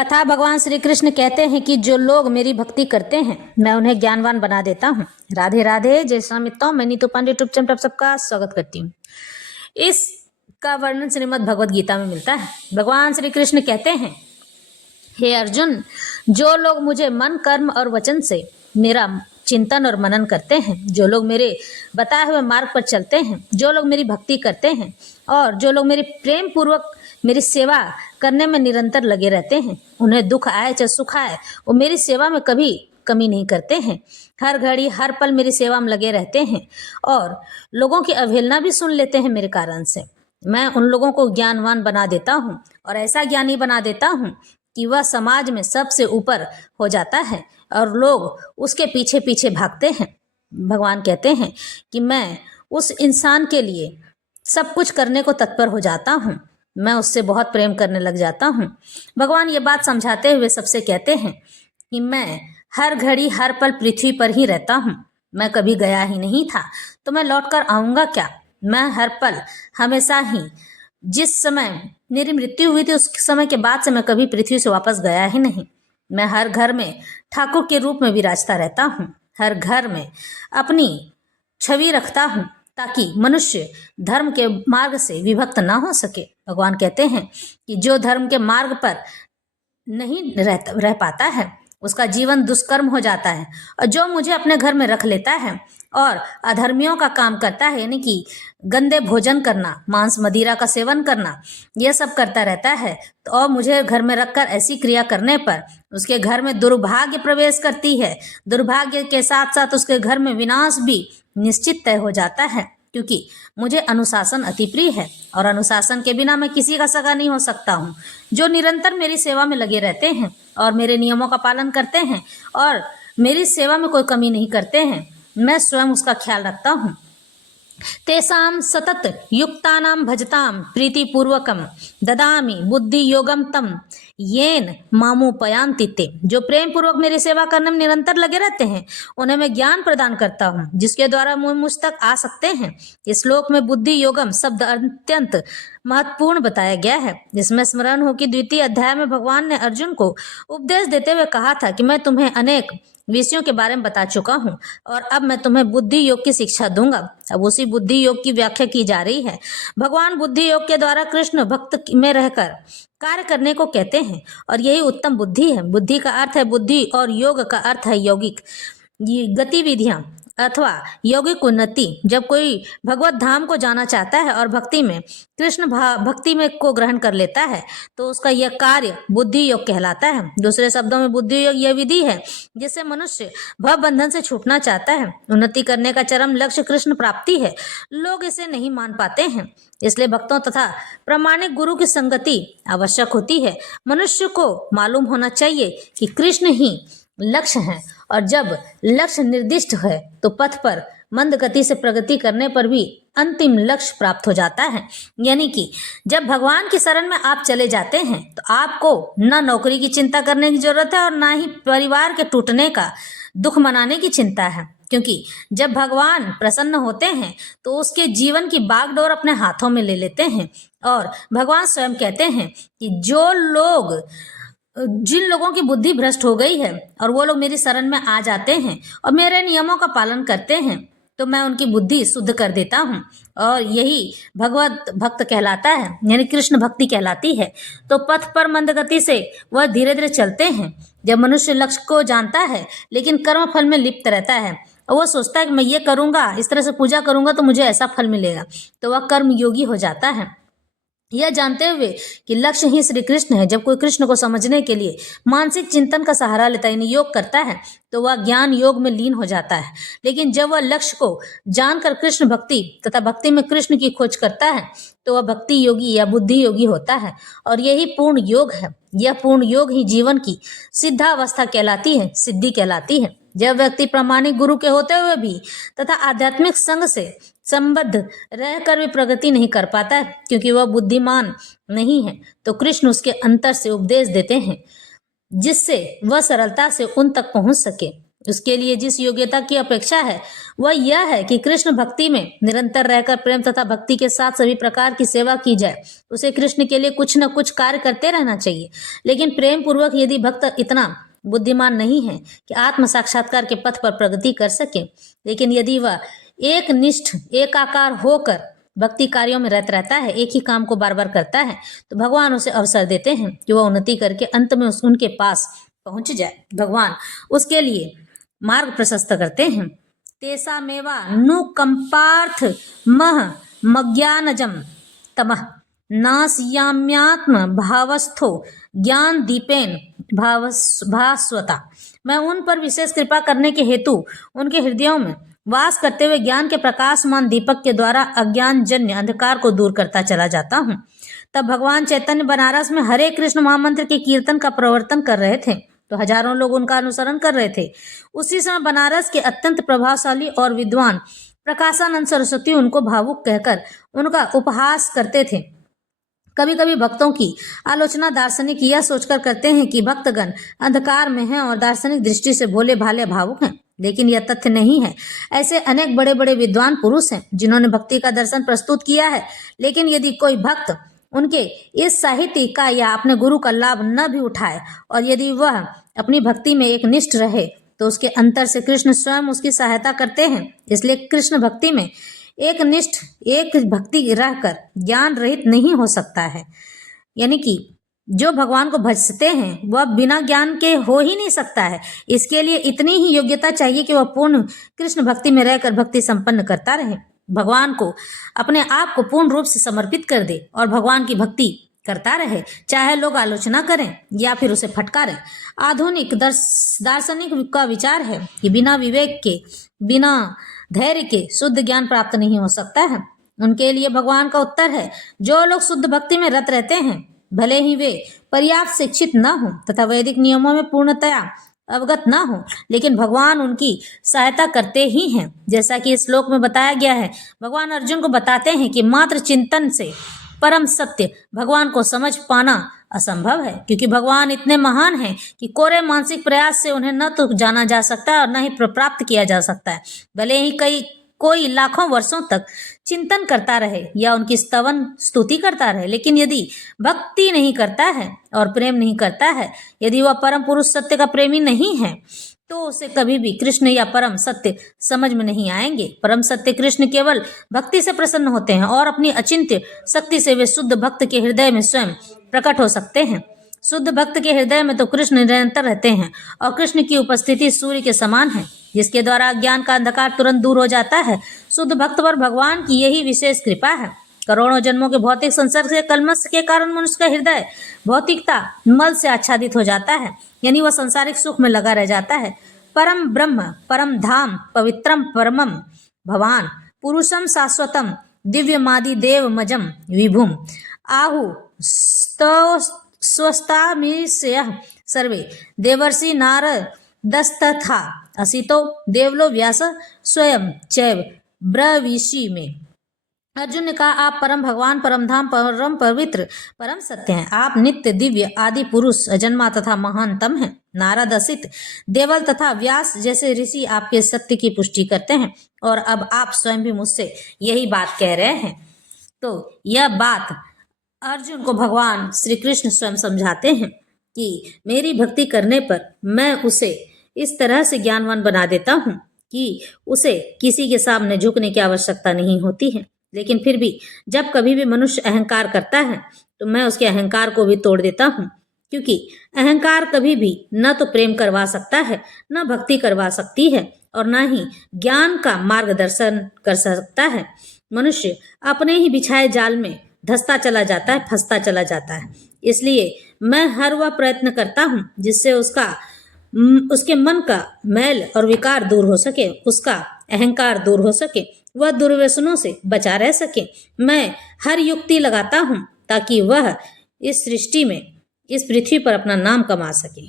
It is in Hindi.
कथा भगवान श्री कृष्ण कहते हैं कि जो लोग मेरी भक्ति करते हैं मैं उन्हें ज्ञानवान बना देता हूँ। राधे राधे। जय स्वामित्व। मैं नीतू पांडे यूट्यूब चैनल पर सबका स्वागत करती हूँ। इसका वर्णन श्रीमद् भगवद गीता में मिलता है। भगवान श्री कृष्ण कहते हैं, हे अर्जुन, जो लोग मुझे मन कर्म और वचन से मेरा चिंतन और मनन करते हैं, जो लोग मेरे बताए हुए मार्ग पर चलते हैं, जो लोग मेरी भक्ति करते हैं और जो लोग मेरे प्रेम पूर्वक मेरी सेवा करने में निरंतर लगे रहते हैं, उन्हें दुख आए चाहे सुख आए, वो मेरी सेवा में कभी कमी नहीं करते हैं। हर घड़ी हर पल मेरी सेवा में लगे रहते हैं और लोगों की अवहेलना भी सुन लेते हैं मेरे कारण से। मैं उन लोगों को ज्ञानवान बना देता हूँ और ऐसा ज्ञानी बना देता हूँ कि वह समाज में सबसे ऊपर हो जाता है और लोग उसके पीछे पीछे भागते हैं। भगवान कहते हैं कि मैं उस इंसान के लिए सब कुछ करने को तत्पर हो जाता हूँ, मैं उससे बहुत प्रेम करने लग जाता हूँ। भगवान ये बात समझाते हुए सबसे कहते हैं कि मैं हर घड़ी हर पल पृथ्वी पर ही रहता हूँ, मैं कभी गया ही नहीं था तो मैं लौट कर आऊँगा क्या। मैं हर पल हमेशा ही, जिस समय मेरी मृत्यु हुई थी उस समय के बाद से मैं कभी पृथ्वी से वापस गया ही नहीं। मैं हर घर में ठाकुर के रूप में विराजता रहता हूँ, हर घर में अपनी छवि रखता हूँ ताकि मनुष्य धर्म के मार्ग से विभक्त ना हो सके। भगवान कहते हैं कि जो धर्म के मार्ग पर नहीं रह पाता है उसका जीवन दुष्कर्म हो जाता है, और जो मुझे अपने घर में रख लेता है और अधर्मियों का काम करता है, यानी कि गंदे भोजन करना, मांस मदिरा का सेवन करना, यह सब करता रहता है, तो और मुझे घर में रखकर ऐसी क्रिया करने पर उसके घर में दुर्भाग्य प्रवेश करती है। दुर्भाग्य के साथ साथ उसके घर में विनाश भी निश्चित तय हो जाता है, क्योंकि मुझे अनुशासन अति प्रिय है और अनुशासन के बिना मैं किसी का सगा नहीं हो सकता हूँ। जो निरंतर मेरी सेवा में लगे रहते हैं और मेरे नियमों का पालन करते हैं और मेरी सेवा में कोई कमी नहीं करते हैं, मैं स्वयं उसका ख्याल रखता हूँ। तेसाम सतत युक्तानां भजताम प्रीतिपूर्वकम ददामि बुद्धि योगम तम येन मामुपयांति ते। जो प्रेम पूर्वक मेरी सेवा करने में निरंतर लगे रहते हैं उन्हें मैं ज्ञान प्रदान करता हूँ जिसके द्वारा मुझ तक आ सकते हैं। इस श्लोक में बुद्धि योगम शब्द अत्यंत महत्वपूर्ण बताया गया है। जिसमें स्मरण हो कि द्वितीय अध्याय में भगवान ने अर्जुन को उपदेश देते हुए कहा था कि मैं तुम्हें अनेक विषयों के बारे में बता चुका हूँ और अब मैं तुम्हें बुद्धि योग की शिक्षा दूंगा। अब उसी बुद्धि योग की व्याख्या की जा रही है। भगवान बुद्धि योग के द्वारा कृष्ण भक्त में रहकर कार्य करने को कहते हैं और यही उत्तम बुद्धि है। बुद्धि का अर्थ है बुद्धि और योग का अर्थ है यौगिक गतिविधियां अथवा यौगिक उन्नति। जब कोई भगवत धाम को जाना चाहता है और भक्ति में कृष्ण भक्ति में को ग्रहण कर लेता है तो उसका यह कार्य बुद्धि योग कहलाता है। दूसरे शब्दों में बुद्धि योग यह विधि है जिससे मनुष्य भव बंधन से छूटना चाहता है। उन्नति करने का चरम लक्ष्य कृष्ण प्राप्ति है। लोग इसे नहीं मान पाते हैं, इसलिए भक्तों तथा प्रामाणिक गुरु की संगति आवश्यक होती है। मनुष्य को मालूम होना चाहिए कि कृष्ण ही लक्ष्य है और जब लक्ष्य निर्दिष्ट है तो पथ पर मंद गति से प्रगति करने पर भी अंतिम लक्ष्य प्राप्त हो जाता है। यानी कि जब भगवान की शरण में आप चले जाते हैं तो आपको न नौकरी की चिंता करने की जरूरत है और ना ही परिवार के टूटने का दुख मनाने की चिंता है, क्योंकि जब भगवान प्रसन्न होते हैं तो उसके जीवन की बागडोर अपने हाथों में ले लेते हैं। और भगवान स्वयं कहते हैं कि जिन लोगों की बुद्धि भ्रष्ट हो गई है और वो लोग मेरी शरण में आ जाते हैं और मेरे नियमों का पालन करते हैं तो मैं उनकी बुद्धि शुद्ध कर देता हूँ और यही भगवत भक्त कहलाता है, यानी कृष्ण भक्ति कहलाती है। तो पथ पर मंद गति से वह धीरे धीरे चलते हैं। जब मनुष्य लक्ष्य को जानता है लेकिन कर्म फल में लिप्त रहता है और वो सोचता है कि मैं ये करूँगा, इस तरह से पूजा करूँगा तो मुझे ऐसा फल मिलेगा, तो वह कर्म योगी हो जाता है। यह जानते हुए कि लक्ष्य ही श्री कृष्ण है, जब कोई कृष्ण को समझने के लिए मानसिक चिंतन का सहारा लेता है, यानी योग करता है, तो वह ज्ञान योग में लीन हो जाता है। लेकिन जब वह लक्ष्य को जानकर कृष्ण भक्ति तथा भक्ति में कृष्ण की खोज करता है तो वह भक्ति योगी या बुद्धि योगी होता है और यही पूर्ण योग है। यह पूर्ण योग ही जीवन की सिद्धावस्था कहलाती है, सिद्धि कहलाती है। जब व्यक्ति प्रामाणिक गुरु के होते हुए भी तथा आध्यात्मिक संघ से संबद्ध रहकर भी प्रगति नहीं कर पाता है क्योंकि वह बुद्धिमान नहीं है, तो कृष्ण उसके अंतर से उपदेश देते हैं जिससे वह सरलता से उन तक पहुंच सके। उसके लिए जिस योग्यता की अपेक्षा है वह यह है कि कृष्ण भक्ति में निरंतर रहकर प्रेम तथा भक्ति के साथ सभी प्रकार की सेवा की जाए। उसे कृष्ण के लिए कुछ न कुछ कार्य करते रहना चाहिए। लेकिन प्रेम पूर्वक यदि भक्त इतना बुद्धिमान नहीं है कि आत्म साक्षात्कार के पथ पर प्रगति कर सके, लेकिन यदि वह एक निष्ठ एकाकार होकर भक्ति कार्यों में रत रहता है, एक ही काम को बार बार करता है, तो भगवान उसे अवसर देते हैं कि वह उन्नति करके अंत में उनके पास पहुंच जाए। भगवान उसके लिए मार्ग प्रशस्त करते हैं। तेषामेवा नुकंपार्थ मह मज्ञानजम तमः नास्याम्यात्म भावस्थो ज्ञान दीपेन भास्वता। मैं उन पर विशेष कृपा करने के हेतु उनके हृदयों में वास करते हुए ज्ञान के प्रकाशमान दीपक के द्वारा अज्ञान जन्य अंधकार को दूर करता चला जाता हूँ। तब भगवान चैतन्य बनारस में हरे कृष्ण महामंत्र के कीर्तन का प्रवर्तन कर रहे थे, तो हजारों लोग उनका अनुसरण कर रहे थे। उसी समय बनारस के अत्यंत प्रभावशाली और विद्वान प्रकाशानंद सरस्वती उनको भावुक कहकर उनका उपहास करते थे। कभी कभी भक्तों की आलोचना दार्शनिक यह सोचकर करते हैं कि भक्तगण अंधकार में हैं और दार्शनिक दृष्टि से भोले भाले भावुक हैं, लेकिन यह तथ्य नहीं है। ऐसे अनेक बड़े बड़े विद्वान पुरुष हैं जिन्होंने भक्ति का दर्शन प्रस्तुत किया है, लेकिन यदि कोई भक्त उनके इस साहित्य का या अपने गुरु का लाभ न भी उठाए और यदि वह अपनी भक्ति में एक निष्ठ रहे, तो उसके अंतर से कृष्ण स्वयं उसकी सहायता करते हैं। इसलिए कृष्ण भक्ति में एक निष्ठ एक भक्ति रहकर ज्ञान रहित नहीं हो सकता है। यानी कि जो भगवान को भजते हैं वह बिना ज्ञान के हो ही नहीं सकता है। इसके लिए इतनी ही योग्यता चाहिए कि वह पूर्ण कृष्ण भक्ति में रहकर भक्ति संपन्न करता रहे, भगवान को अपने आप को पूर्ण रूप से समर्पित कर दे और भगवान की भक्ति करता रहे, चाहे लोग आलोचना करें या फिर उसे फटकारें। आधुनिक दार्शनिक का विचार है कि बिना विवेक के, बिना धैर्य के शुद्ध ज्ञान प्राप्त नहीं हो सकता है। उनके लिए भगवान का उत्तर है, जो लोग शुद्ध भक्ति में रत रहते हैं, भले ही वे पर्याप्त शिक्षित न हो तथा वैदिक नियमों में पूर्णतया अवगत न हो, लेकिन भगवान उनकी सहायता करते ही हैं। जैसा कि इस श्लोक में बताया गया है, भगवान अर्जुन को बताते हैं कि मात्र चिंतन से परम सत्य भगवान को समझ पाना असंभव है, क्योंकि भगवान इतने महान हैं कि कोरे मानसिक प्रयास से उन्हें न तो जाना जा सकता है और न ही प्राप्त किया जा सकता है। भले ही कोई लाखों वर्षों तक चिंतन करता रहे या उनकी स्तवन स्तुति करता रहे, लेकिन यदि भक्ति नहीं करता है और प्रेम नहीं करता है, यदि वह परम पुरुष सत्य का प्रेमी नहीं है, तो उसे कभी भी कृष्ण या परम सत्य समझ में नहीं आएंगे। परम सत्य कृष्ण केवल भक्ति से प्रसन्न होते हैं और अपनी अचिंत्य शक्ति से वे शुद्ध भक्त के हृदय में स्वयं प्रकट हो सकते हैं। शुद्ध भक्त के हृदय में तो कृष्ण निरंतर रहते हैं और कृष्ण की उपस्थिति सूर्य के समान है, जिसके द्वारा अज्ञान का अंधकार तुरंत दूर हो जाता है। शुद्ध भक्त पर भगवान की यही विशेष कृपा है। करोड़ों जन्मों के भौतिक संसर्ग से कलमश के कारण मनुष्य का हृदय भौतिकता मल से आच्छादित हो जाता है, यानी वह संसारिक सुख में लगा रह जाता है। परम ब्रह्म, परम धाम, पवित्रम परमम भवान, पुरुषम शाश्वतम, दिव्यमादि देव मजम विभुम आहु स्वस्तामीशयः सर्वे देवर्षि नारदस्तथा असितो देवलो व्यास स्वयं चैव ब्रवीषि में। अर्जुन ने कहा, आप परम भगवान, परम धाम, परम पवित्र, परम सत्य हैं। आप नित्य दिव्य आदि पुरुष, अजन्मा तथा महानतम हैं। नारद, असित, देवल तथा व्यास जैसे ऋषि आपके सत्य की पुष्टि करते हैं और अब आप स्वयं भी मुझसे यही बात कह रहे हैं। तो यह बात अर्जुन को भगवान श्री कृष्ण स्वयं समझाते हैं कि मेरी भक्ति करने पर मैं उसे इस तरह से ज्ञानवान बना देता हूँ कि उसे किसी के सामने झुकने की आवश्यकता नहीं होती है। लेकिन फिर भी जब कभी भी मनुष्य अहंकार करता है तो मैं उसके अहंकार को भी तोड़ देता हूँ, क्योंकि अहंकार कभी भी न तो प्रेम करवा सकता है, न भक्ति करवा सकती है और न ही ज्ञान का मार्गदर्शन कर सकता है। मनुष्य अपने ही बिछाए जाल में धंसता चला जाता है, फंसता चला जाता है। इसलिए मैं हर वह प्रयत्न करता हूँ जिससे उसके मन का मैल और विकार दूर हो सके, उसका अहंकार दूर हो सके, वह दुर्व्यसनों से बचा रह सके। मैं हर युक्ति लगाता हूँ ताकि वह इस सृष्टि में, इस पृथ्वी पर अपना नाम कमा सके।